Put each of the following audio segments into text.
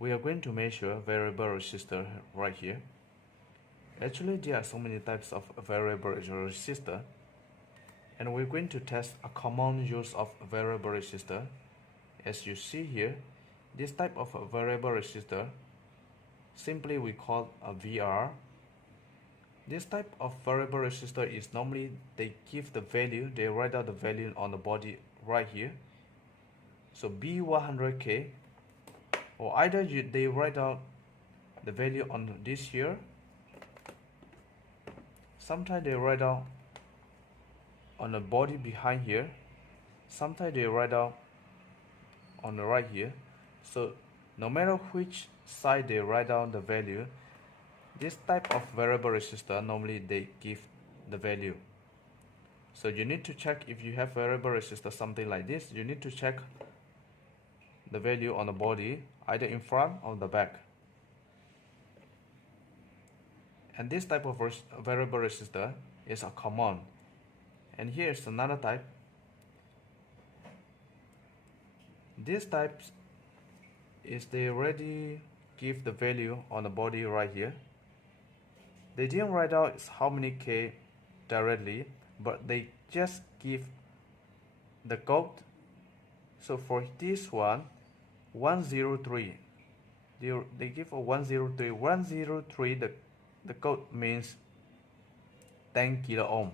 We are going to measure variable resistor right here. Actually, there are so many types of variable resistor, and we're going to test a common use of variable resistor. As you see here, this type of variable resistor simply we call a VR. This type of variable resistor is normally they give the value, they write out the value on the body right here. So B100K, or either they write out the value on this here. Sometimes they write out on the body behind here. Sometimes they write out on the right here. So no matter which side they write down the value, this type of variable resistor normally they give the value. So you need to check if you have variable resistor something like this. You need to check the value on the body either in front or the back. And this type of variable resistor is a common. And here is another type. This type is they already give the value on the body right here. They didn't write out how many K directly, but they just give the code. So for this one, 103, they give a 103. 103, the code means 10 kilo ohm.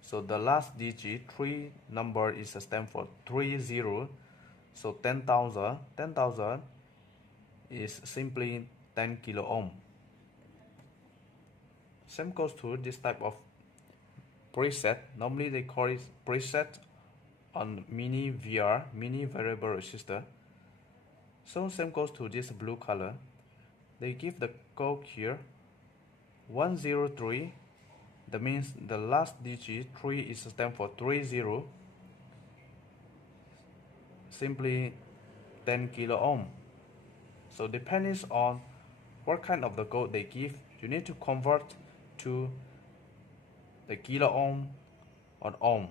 So the last digit, 3 number is a stand for 30. So 10,000 is simply 10 kilo ohm. Same goes to this type of preset. Normally they call it preset on mini VR, mini variable resistor. So same goes to this blue color. They give the code here 103. That means the last digit 3 is stand for 30. Simply 10 kilo ohm. So depends on what kind of the code they give, you need to convert to the kilo ohm or ohm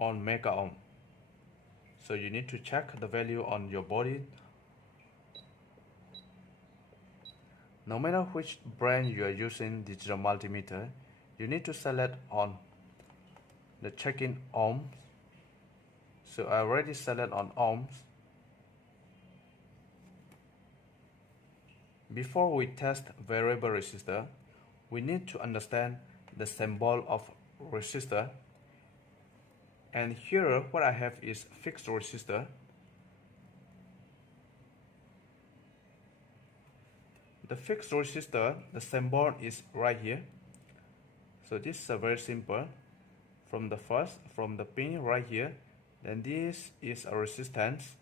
on mega ohm. So you need to check the value on your body. No matter which brand you are using digital multimeter, you need to select on the check-in ohms. So I already select on ohms. Before we test variable resistor, we need to understand the symbol of resistor. And here what I have is fixed resistor. The fixed resistor, the symbol is right here. So this is very simple. From the pin right here, then this is a resistance,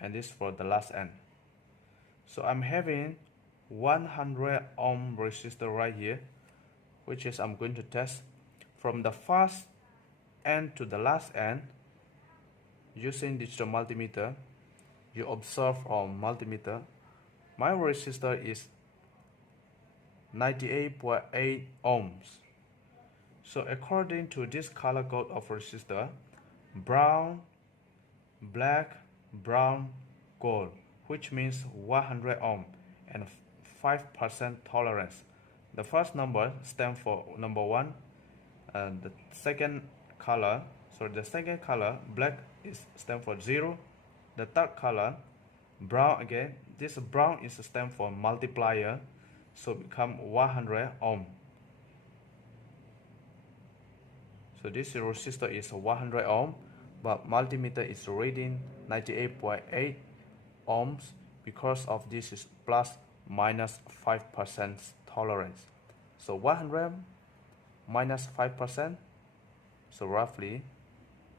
and this for the last end. So I'm having 100 ohm resistor right here, which is I'm going to test from the first end to the last end using digital multimeter. You observe on multimeter, my resistor is 98.8 ohms. So according to this color code of resistor, brown, black, brown, gold, which means 100 ohm and 5% tolerance. The first number stands for number 1, and the second color, black, is stand for 0. The third color, brown, again, this brown is stand for multiplier, so become 100 ohm. So this resistor is 100 ohm, but multimeter is reading 98.8 ohms because of this is plus minus 5% tolerance. So 100 minus 5%, so roughly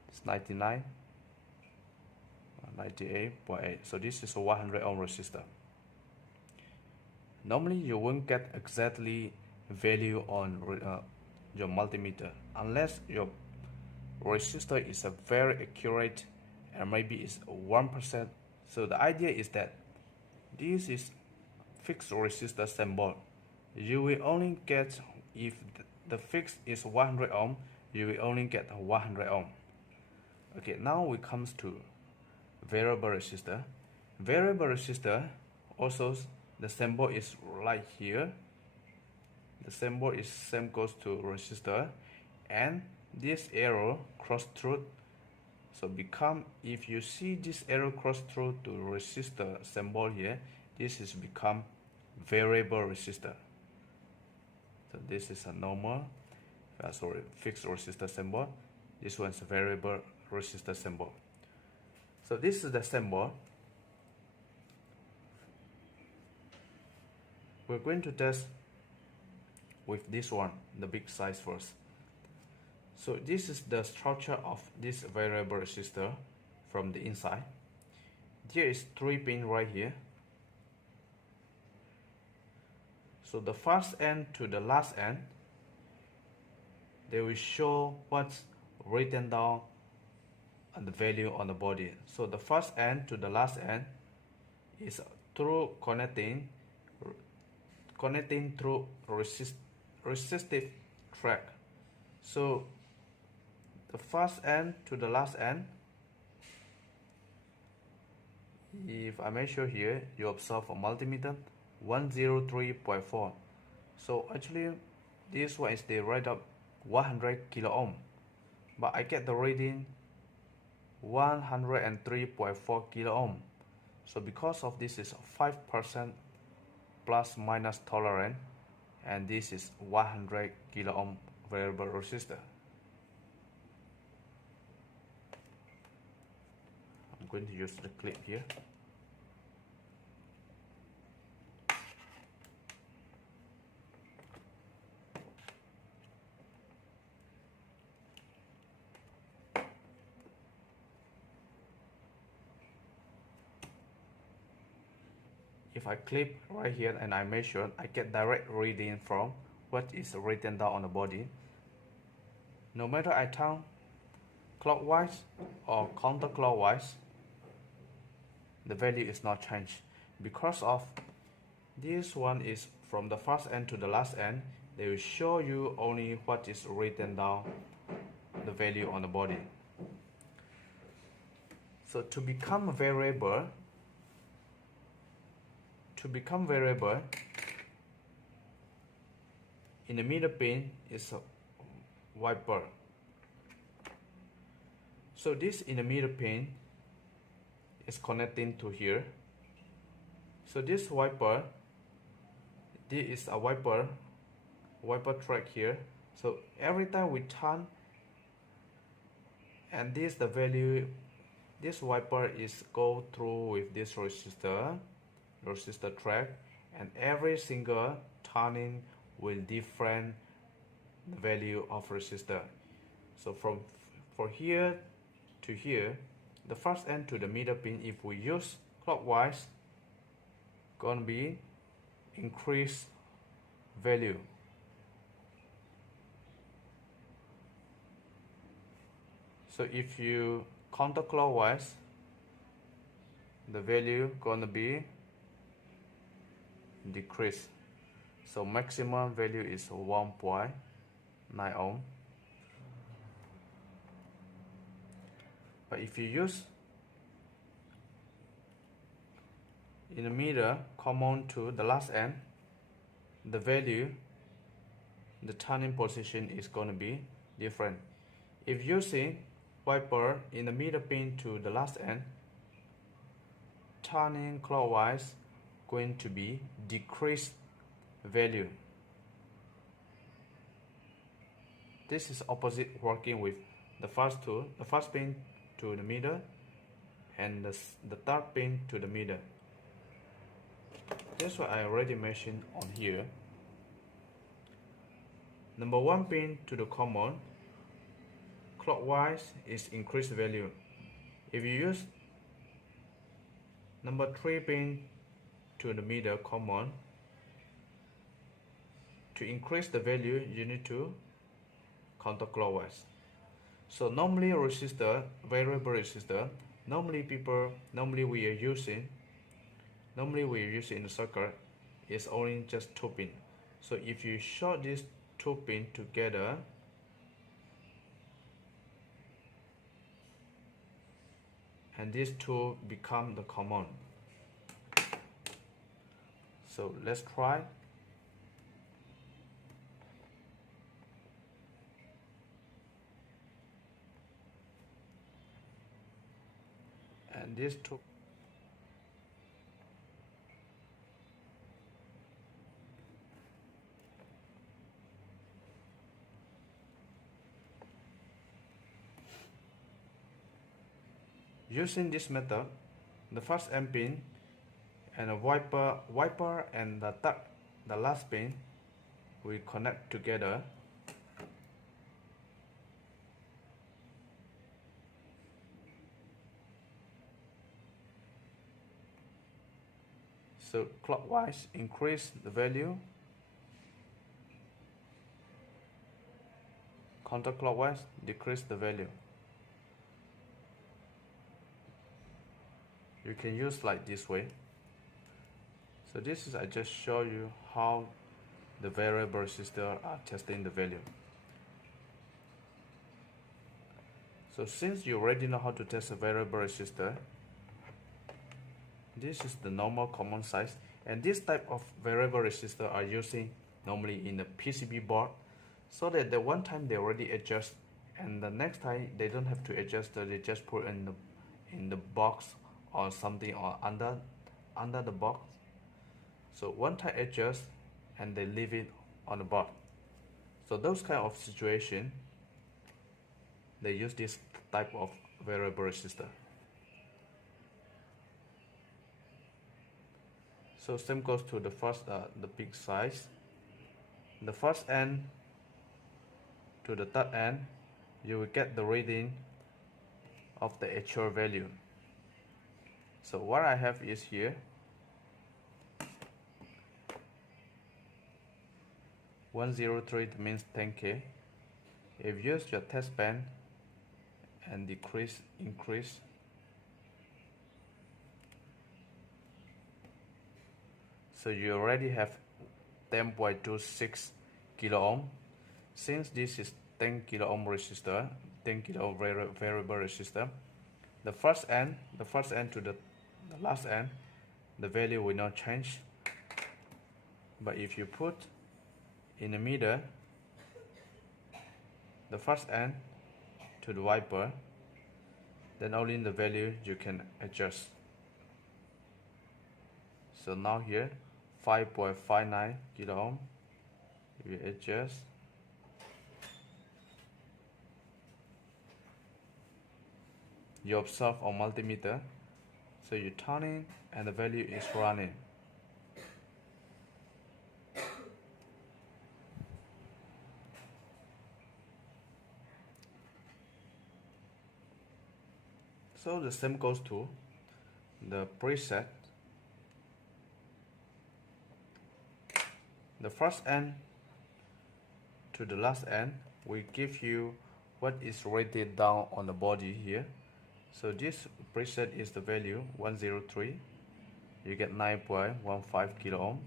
it's 98.8. So this is a 100 ohm resistor. Normally you won't get exactly value on your multimeter unless your resistor is a very accurate and maybe it's 1%. So the idea is that this is fixed resistor symbol. You will only get, if the fixed is 100 ohm, you will only get 100 ohm. Okay, now we comes to variable resistor. Variable resistor also the symbol is right here. The symbol is same goes to resistor, and this arrow cross through. So become, if you see this arrow cross through to resistor symbol here, this is become variable resistor. So this is a normal, sorry, fixed resistor symbol. This one's a variable resistor symbol. So this is the symbol. We're going to test with this one, the big size first. So this is the structure of this variable resistor from the inside. There is 3 pins right here. So the first end to the last end, they will show what's written down and the value on the body. So the first end to the last end is through connecting through resistive track. So the first end to the last end, if I measure here, you observe a multimeter 103.4. So actually this one is the right of 100 kilo ohm, but I get the reading 103.4 kilo ohm. So because of this is 5% plus minus tolerant, and this is 100 kilo ohm variable resistor. I'm going to use the clip here. If I clip right here and I measure, I get direct reading from what is written down on the body. No matter I turn clockwise or counterclockwise, the value is not changed. Because of this one is from the first end to the last end, they will show you only what is written down, the value on the body. So to become variable, in the middle pin is a wiper. So this in the middle pin is connecting to here. So this wiper, this is a wiper track here. So every time we turn, and this the value, this wiper is go through with this resistor track, and every single turning will different the value of resistor. So from here to here, the first end to the middle pin, if we use clockwise, gonna be increase value. So if you counterclockwise, the value gonna be decrease. So maximum value is 1.9 ohm. But if you use in the middle common to the last end, the value, the turning position is going to be different. If using wiper in the middle pin to the last end, turning clockwise going to be decreased value. This is opposite working with the first two, the first pin to the middle and the third pin to the middle. That's what I already mentioned on here. Number 1 pin to the common, clockwise is increased value. If you use number 3 pin to the middle common, to increase the value you need to counterclockwise. So normally resistor, variable resistor, normally we are using in the circuit is only just 2 pin. So if you short these 2 pin together, and these two become the common. So let's try. And these two. Using this method, the first end pin and a wiper and the last pin we connect together. So clockwise increase the value, counterclockwise decrease the value. You can use like this way. So this is I just show you how the variable resistor are testing the value. So since you already know how to test a variable resistor, this is the normal common size, and this type of variable resistor are using normally in the PCB board, so that the one time they already adjust, and the next time they don't have to adjust, they just put in the box or something, or under the box. So one time adjust and they leave it on the board. So those kind of situation, they use this type of variable resistor. So same goes to the first, the big size. The first end to the third end, you will get the reading of the actual value. So what I have is here 103 means 10K. If you use your test band and increase, so you already have 10.26 kilo ohm. Since this is 10 kilo ohm resistor, 10 kilo ohm variable resistor, the first end to the last end, the value will not change. But if you put in the middle, the first end to the wiper, then only the value you can adjust. So now here 5.59 kilo ohm, you adjust, you observe on multimeter, so you turn it and the value is running. So the same goes to the preset. The first end to the last end, we give you what is rated down on the body here. So this preset is the value 103. You get 9.15 kilo ohm.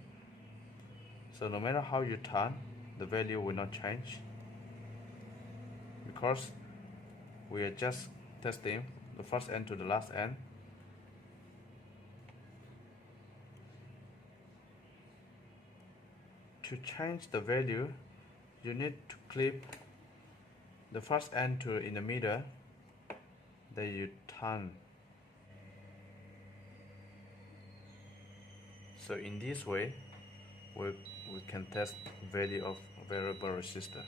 So no matter how you turn, the value will not change, because we are just testing the first end to the last end. To change the value, you need to clip the first end to in the middle, then you turn. So in this way, we can test value of variable resistor.